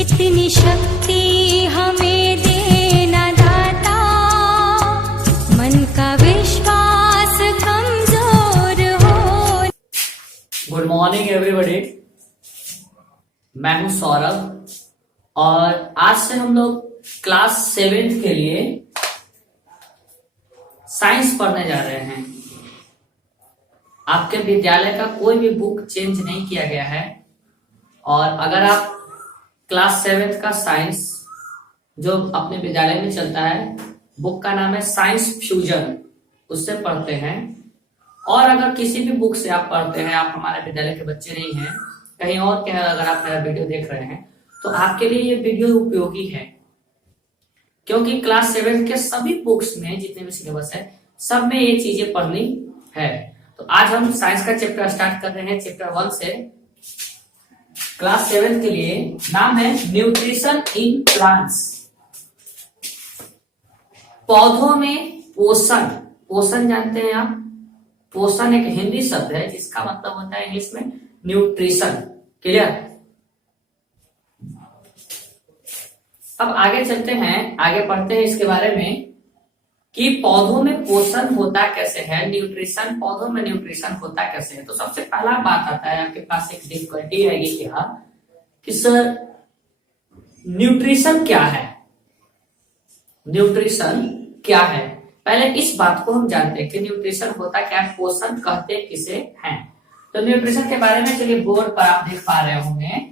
इतनी शक्ति हमें देना दाता, मन का विश्वास कमजोर हो। गुड मॉर्निंग एवरीबॉडी, मैं हूं सौरभ और आज से हम लोग क्लास 7 के लिए साइंस पढ़ने जा रहे हैं। आपके विद्यालय का कोई भी बुक चेंज नहीं किया गया है और अगर आप क्लास 7 का साइंस जो अपने विद्यालय में चलता है, बुक का नाम है साइंस फ्यूजन, उससे पढ़ते हैं। और अगर किसी भी बुक से आप पढ़ते हैं, आप हमारे विद्यालय के बच्चे नहीं हैं, कहीं और के अगर आप मेरा वीडियो देख रहे हैं, तो आपके लिए ये वीडियो उपयोगी है, क्योंकि क्लास 7 के सभी बुक्स में जितने भी सिलेबस है, सब में ये चीजें पढ़नी है। तो आज हम साइंस का चैप्टर स्टार्ट कर रहे हैं, चैप्टर 1 से। क्लास 7 के लिए नाम है न्यूट्रिशन इन प्लांट्स। पौधों में पोषण। पोषण जानते हैं आप? पोषण एक हिंदी शब्द है जिसका मतलब होता है इंग्लिश में न्यूट्रिशन। क्लियर? अब आगे चलते हैं, आगे पढ़ते हैं इसके बारे में कि पौधों में पोषण होता कैसे है, न्यूट्रिशन, पौधों में न्यूट्रिशन होता कैसे है। तो सबसे पहला बात आता है, आपके पास एक डिफिकल्टी रहेगी क्या कि सर न्यूट्रिशन क्या है, न्यूट्रिशन क्या है। पहले इस बात को हम जानते हैं कि न्यूट्रिशन होता क्या है, पोषण कहते किसे हैं। तो न्यूट्रिशन के बारे में चलिए बोर्ड पर आप देख पा रहे होंगे,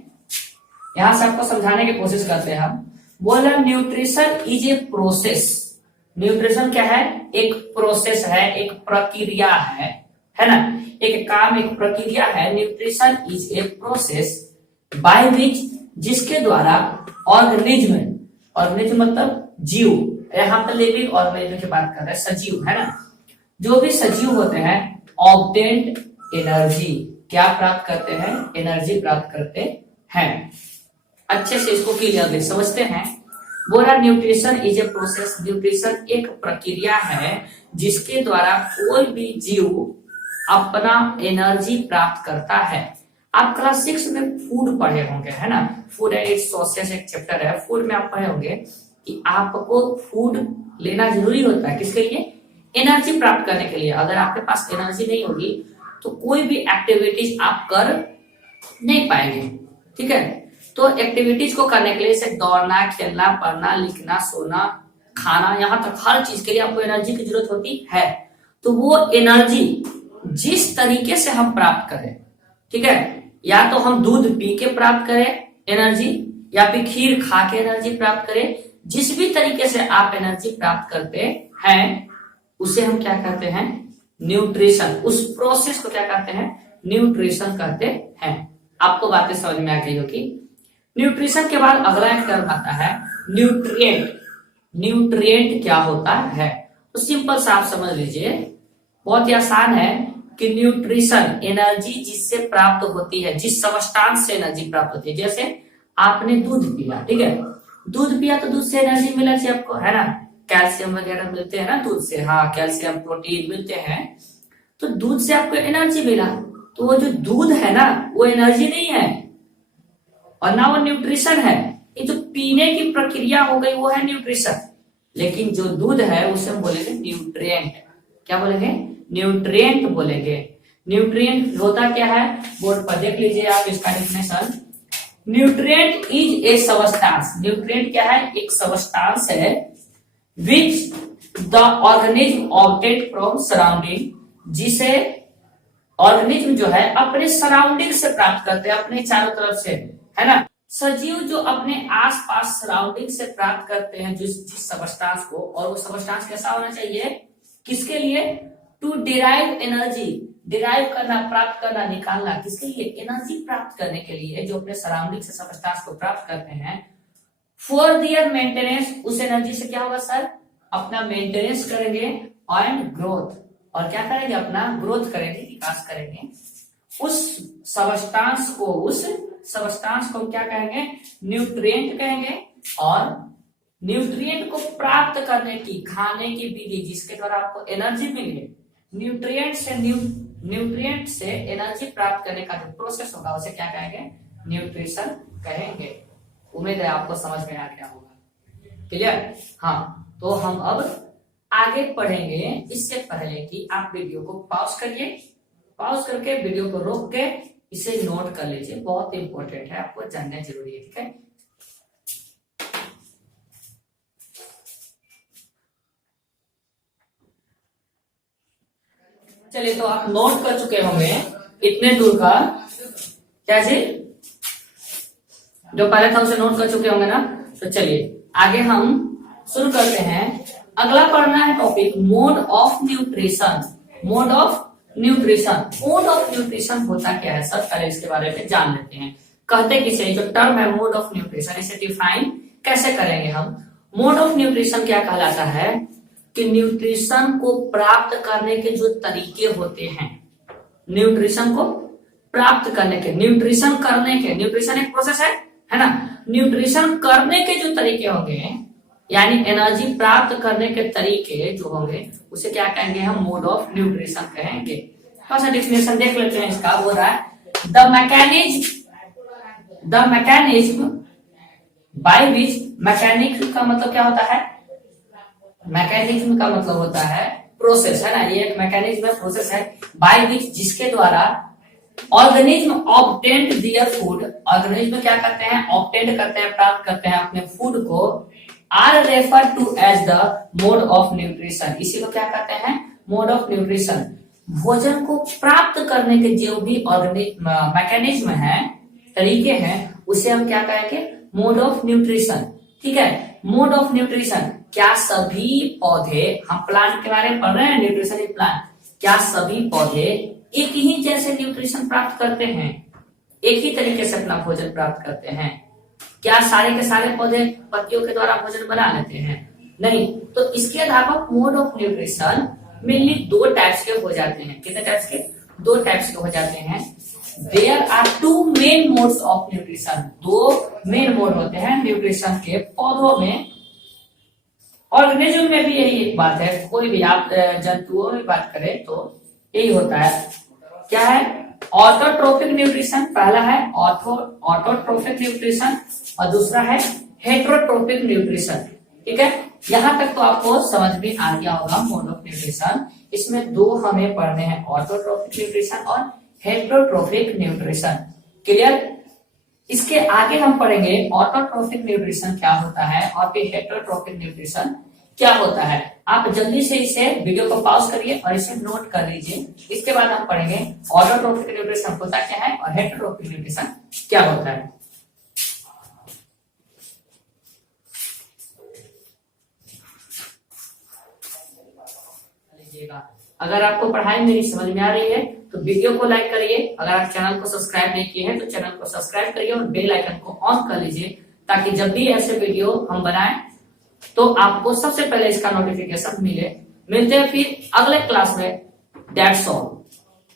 यहां से आपको समझाने की कोशिश करते हैं हम। बोला nutrition is a process. Nutrition क्या है? एक प्रोसेस है, एक प्रक्रिया है ना, एक काम, एक प्रक्रिया है। Nutrition is a process by which, जिसके द्वारा ऑर्गेनिज्म, ऑर्गेनिज्म मतलब जीव, यहां पर लिविंग ऑर्गेनिज्म की बात कर रहे हैं, सजीव है ना, जो भी सजीव होते हैं, ऑब्टेंड एनर्जी, क्या प्राप्त करते हैं? एनर्जी प्राप्त करते हैं। अच्छे से इसको क्लियरली समझते हैं। बोला nutrition is a process, nutrition एक प्रक्रिया है जिसके द्वारा कोई भी जीव अपना एनर्जी प्राप्त करता है। आप क्लास 6 में फूड पढ़े होंगे, है ना, फूड एंड इट्स सोर्सेस एक चैप्टर है, फूड में आप पढ़े होंगे कि आपको फूड लेना जरूरी होता है, किसके लिए? एनर्जी प्राप्त करने के लिए। अगर आपके पास एनर्जी नहीं होगी तो कोई भी एक्टिविटीज आप कर नहीं पाएंगे, ठीक है। तो एक्टिविटीज को करने के लिए, जैसे दौड़ना, खेलना, पढ़ना, लिखना, सोना, खाना, यहाँ तक हर चीज के लिए आपको एनर्जी की जरूरत होती है। तो वो एनर्जी जिस तरीके से हम प्राप्त करें, ठीक है, या तो हम दूध पी के प्राप्त करें एनर्जी, या फिर खीर खा के एनर्जी प्राप्त करें, जिस भी तरीके से आप एनर्जी प्राप्त करते हैं उसे हम क्या कहते हैं? न्यूट्रिशन। उस प्रोसेस को क्या कहते हैं? न्यूट्रिशन कहते हैं। आपको बातें समझ में आ गई होगी। न्यूट्रिशन के बाद अगला एक टर्म आता है न्यूट्रिएंट। न्यूट्रिएंट क्या होता है? तो सिंपल सा आप समझ लीजिए, बहुत ही आसान है कि न्यूट्रिशन एनर्जी जिससे प्राप्त होती है, जिस सबस्टांस से एनर्जी प्राप्त होती है। जैसे आपने दूध पिया, ठीक है, दूध पिया तो दूध से एनर्जी मिला चाहिए आपको, है ना, कैल्शियम वगैरह मिलते हैं ना दूध से, हाँ, कैल्शियम, प्रोटीन मिलते हैं, तो दूध से आपको एनर्जी मिला। तो वो जो दूध है ना, वो एनर्जी नहीं है और ना वो न्यूट्रिशन है। ये जो पीने की प्रक्रिया हो गई वो है न्यूट्रिशन, लेकिन जो दूध है उसे हम बोलेंगे न्यूट्रिएंट। क्या बोलेंगे? न्यूट्रिएंट बोलेंगे। न्यूट्रिएंट होता क्या है? बोर्ड पर देख लीजिए आप इसका definition. Nutrient is a substance. Nutrient क्या है? एक सबस्टांस है which the organism obtain from surrounding, जिसे ऑर्गेनिज्म जो है अपने सराउंडिंग से प्राप्त करते हैं, अपने चारों तरफ से, है ना। सजीव जो अपने आसपास सराउंडिंग से प्राप्त करते हैं जिस सबस्टांस को, और वो सबस्टांस कैसा होना चाहिए? किसके लिए? टू डिराइव एनर्जी, डिराइव करना, प्राप्त करना, निकालना, किसके लिए? एनर्जी प्राप्त करने के लिए, जो अपने सराउंडिंग से सबस्टांस को प्राप्त करते हैं। फॉर दियर मेंटेनेंस, उस एनर्जी से क्या होगा सर? अपना मेंटेनेंस करेंगे एंड ग्रोथ, और क्या करेंगे? अपना ग्रोथ करेंगे, विकास करेंगे। उस सबस्टांस को क्या कहेंगे? न्यूट्रिएंट कहेंगे। और न्यूट्रिएंट को प्राप्त करने की, खाने की विधि जिसके द्वारा आपको एनर्जी मिले, न्यूट्रिएंट से एनर्जी प्राप्त करने का जो प्रोसेस होगा उसे क्या कहेंगे? न्यूट्रिशन कहेंगे। उम्मीद है आपको समझ में आ गया होगा। क्लियर? हाँ, तो हम अब आगे पढ़ेंगे। इससे पहले कि आप वीडियो को पॉज करिए, पॉज करके वीडियो को रोक के इसे नोट कर लीजिए, बहुत इंपॉर्टेंट है, आपको जानना जरूरी है। ठीक है, चलिए, तो आप नोट कर चुके होंगे इतने दूर का, क्या जी, जो पहले था उसे नोट कर चुके होंगे ना। तो चलिए आगे हम शुरू करते हैं। अगला पढ़ना है topic mode of nutrition. Mode of nutrition, mode of nutrition होता क्या है सर, पहले इसके बारे में जान लेते हैं। कहते किसे, जो टर्म है मोड ऑफ न्यूट्रिशन, इसे डिफाइन कैसे करेंगे हम। मोड ऑफ न्यूट्रिशन क्या कहलाता है कि न्यूट्रिशन को प्राप्त करने के जो तरीके होते हैं, न्यूट्रिशन को प्राप्त करने के, न्यूट्रिशन करने के, न्यूट्रिशन एक प्रोसेस है ना, न्यूट्रिशन करने के जो तरीके होंगे, यानी एनर्जी प्राप्त करने के तरीके जो होंगे, उसे क्या कहेंगे हम, मोड ऑफ न्यूट्रिशन कहेंगे। थोड़ा सा डेफिनेशन देख लेते हैं इसका। वो रहा है the mechanism by which, mechanic का मतलब क्या होता है, मैकेनिज्म का मतलब होता है प्रोसेस, है ना, ये एक मैकेनिज्म है, प्रोसेस है, बाय विच, जिसके द्वारा organism obtained their food, organism क्या करते हैं, ऑब्टेंड करते हैं, प्राप्त करते हैं अपने फूड को, are refer to as the mode of nutrition, इसी को क्या कहते हैं, मोड ऑफ न्यूट्रिशन। भोजन को प्राप्त करने के जो भी ऑर्गेनिज्म मैकेनिज्म है, तरीके हैं, उसे हम क्या कहेंगे, मोड ऑफ न्यूट्रिशन। ठीक है, मोड ऑफ न्यूट्रिशन, क्या सभी पौधे, हम प्लांट के बारे में पढ़ रहे हैं, न्यूट्रिशन इन प्लांट, क्या सभी पौधे एक ही जैसे न्यूट्रिशन प्राप्त करते हैं, एक ही तरीके से अपना भोजन प्राप्त करते हैं? क्या सारे के सारे पौधे पत्तियों के द्वारा भोजन बना लेते हैं? नहीं। तो इसके अलावा मोड ऑफ न्यूट्रिशन मेनली दो टाइप्स के हो जाते हैं। कितने टाइप्स के? दो टाइप्स के हो जाते हैं। There are two main modes of nutrition, दो मेन मोड होते हैं न्यूट्रिशन के पौधों में। ऑर्गेनिज्म में भी यही एक बात है, कोई भी आप जंतुओं में बात करें तो यही होता है। क्या है? ऑटोट्रोफिक न्यूट्रिशन, पहला है ऑटोट्रोफिक न्यूट्रिशन और दूसरा है हेट्रोट्रोफिक न्यूट्रिशन। ठीक है, यहां तक तो आपको समझ में आ गया होगा मोड ऑफ न्यूट्रिशन। इसमें दो हमें पढ़ने हैं, ऑटोट्रोफिक न्यूट्रिशन और हेट्रोट्रोफिक न्यूट्रिशन। क्लियर? इसके आगे हम पढ़ेंगे ऑटोट्रोफिक न्यूट्रिशन क्या होता है और फिर हेट्रोट्रोफिक न्यूट्रिशन क्या होता है। आप जल्दी से इसे वीडियो को पॉज करिए और इसे नोट कर लीजिए। इसके बाद हम पढ़ेंगे ऑटोट्रोफिक न्यूट्रिशन होता क्या है और हेट्रोट्रोफिक न्यूट्रिशन क्या होता है। अगर आपको पढ़ाई मेरी समझ में आ रही है तो वीडियो को लाइक करिए। अगर आप चैनल को सब्सक्राइब नहीं किए हैं तो चैनल को सब्सक्राइब करिए और बेल आइकन को ऑन कर लीजिए, ताकि जब भी ऐसे वीडियो हम बनाएं तो आपको सबसे पहले इसका नोटिफिकेशन मिले। मिलते हैं फिर अगले क्लास में। That's all.